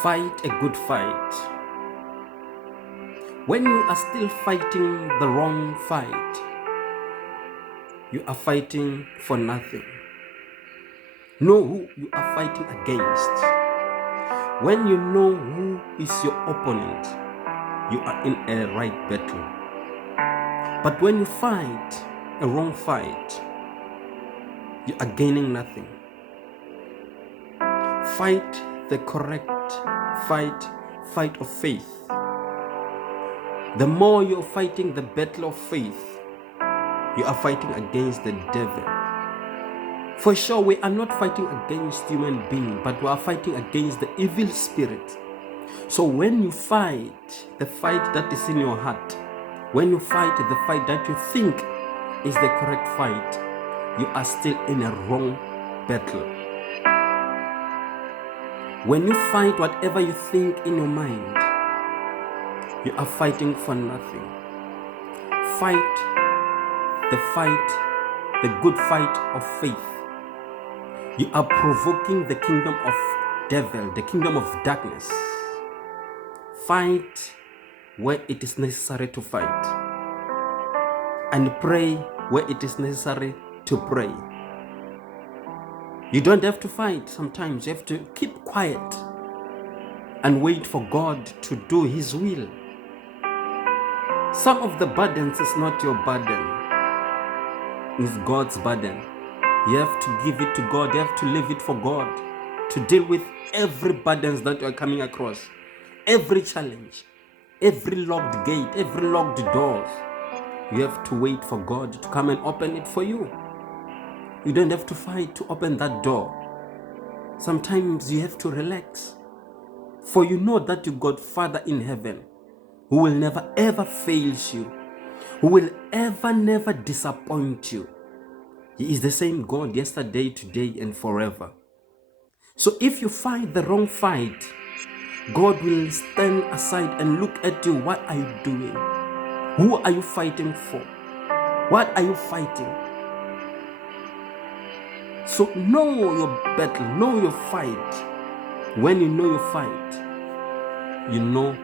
Fight a good fight. When you are still fighting the wrong fight, you are fighting for nothing. Know who you are fighting against. When you know who is your opponent, you are in a right battle. But when you fight a wrong fight, you are gaining nothing. Fight the correct fight of faith. The more you're fighting the battle of faith, you are fighting against the devil. For sure, we are not fighting against human beings, but we are fighting against the evil spirit. So when you fight the fight that is in your heart, when you fight the fight that you think is the correct fight, you are still in a wrong battle. When you fight whatever you think in your mind, you are fighting for nothing. Fight the good fight of faith. You are provoking the kingdom of devil, the kingdom of darkness. Fight where it is necessary to fight, and pray where it is necessary to pray. You don't have to fight. Sometimes you have to keep quiet and wait for God to do His will. Some of the burdens is not your burden, it's God's burden. You have to give it to God. You have to leave it for God to deal with every burdens that you are coming across, every challenge, every locked gate, every locked doors. You have to wait for God to come and open it for you. You don't have to fight to open that door. Sometimes you have to relax, for you know that you got Father in heaven who will never ever fail you, who will never disappoint you. He is the same God yesterday, today, and forever. So if you fight the wrong fight, God will stand aside and look at you. What are you doing? Who are you fighting for? What are you fighting? So know your battle, know your fight. When you know your fight, you know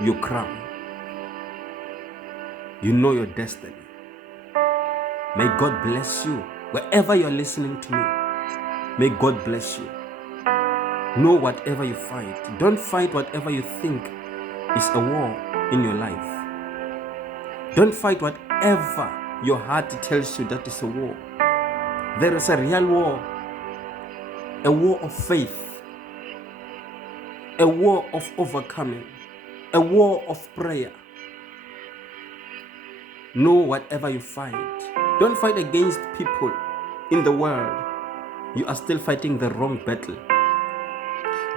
your crown. You know your destiny. May God bless you wherever you're listening to me. May God bless you. Know whatever you fight. Don't fight whatever you think is a war in your life. Don't fight whatever your heart tells you that is a war. There is a real war, a war of faith, a war of overcoming, a war of prayer. Know whatever you fight. Don't fight against people in the world. You are still fighting the wrong battle.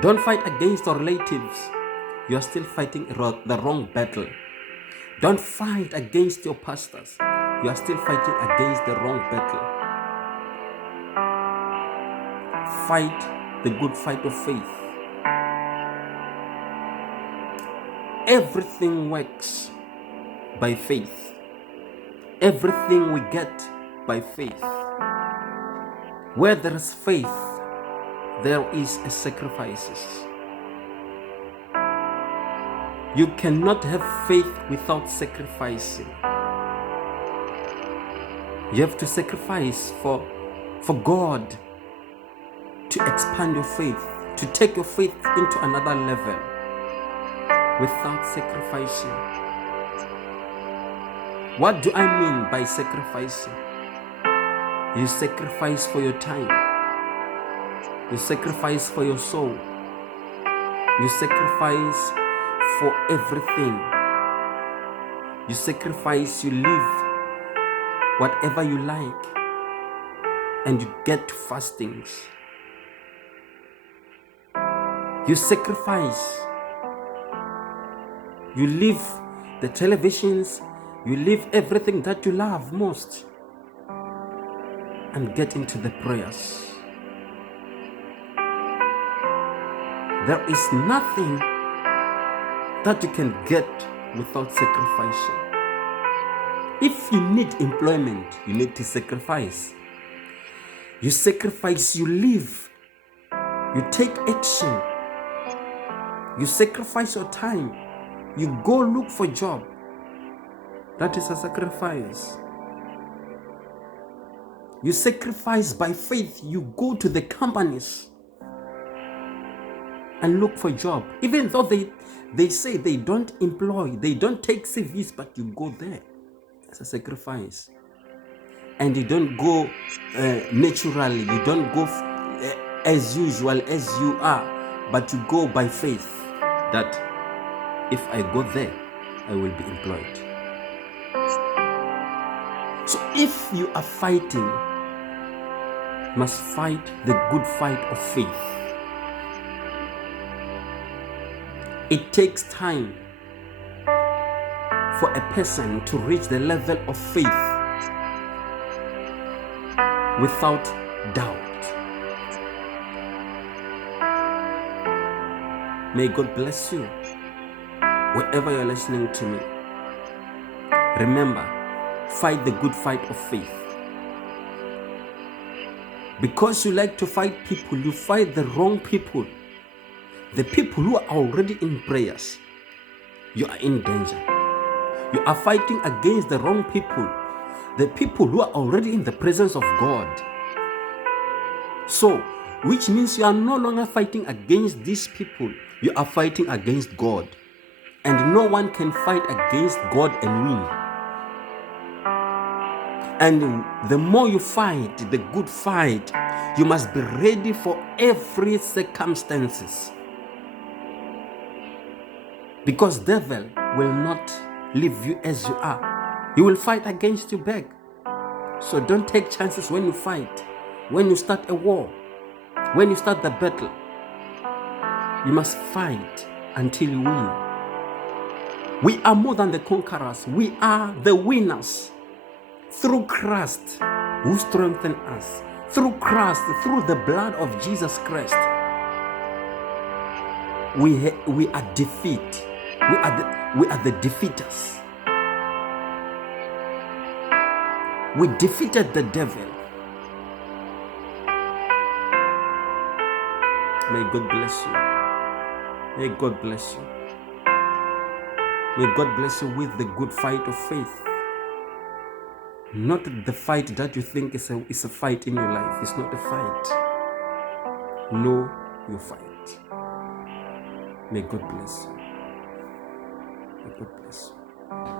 Don't fight against your relatives. You are still fighting the wrong battle. Don't fight against your pastors. You are still fighting against the wrong battle. Fight the good fight of faith. Everything works by faith. Everything we get by faith. Where there is faith, there is a sacrifices. You cannot have faith without sacrificing. You have to sacrifice for God to expand your faith, to take your faith into another level. Without sacrificing. What do I mean by sacrificing? You sacrifice for your time. You sacrifice for your soul. You sacrifice for everything. You sacrifice, you live whatever you like, and you get to fastings. You sacrifice. You leave the televisions, you leave everything that you love most, and get into the prayers. There is nothing that you can get without sacrificing. If you need employment, you need to sacrifice. You sacrifice, you leave You take action. You sacrifice your time. You go look for a job. That is a sacrifice. You sacrifice by faith. You go to the companies and look for a job. Even though they say they don't employ, they don't take CVs, but you go there. It's a sacrifice. And you don't go naturally. You don't go as usual as you are, but you go by faith that if I go there, I will be employed. So if you are fighting, you must fight the good fight of faith. It takes time for a person to reach the level of faith without doubt. May God bless you wherever you're listening to me. Remember, fight the good fight of faith. Because you like to fight people, you fight the wrong people. The people who are already in prayers, you are in danger. You are fighting against the wrong people. The people who are already in the presence of God. So, which means you are no longer fighting against these people. You are fighting against God. And no one can fight against God and win. And the more you fight the good fight, you must be ready for every circumstances. Because devil will not leave you as you are. He will fight against you back. So don't take chances when you fight. When you start a war, when you start the battle, you must fight until you win. We are more than the conquerors. We are the winners. Through Christ who strengthened us. Through Christ, through the blood of Jesus Christ, we are defeat. We are the defeaters. We defeated the devil. May God bless you. May God bless you. May God bless you with the good fight of faith. Not the fight that you think is a fight in your life. It's not a fight. Know your fight. May God bless you. May God bless you.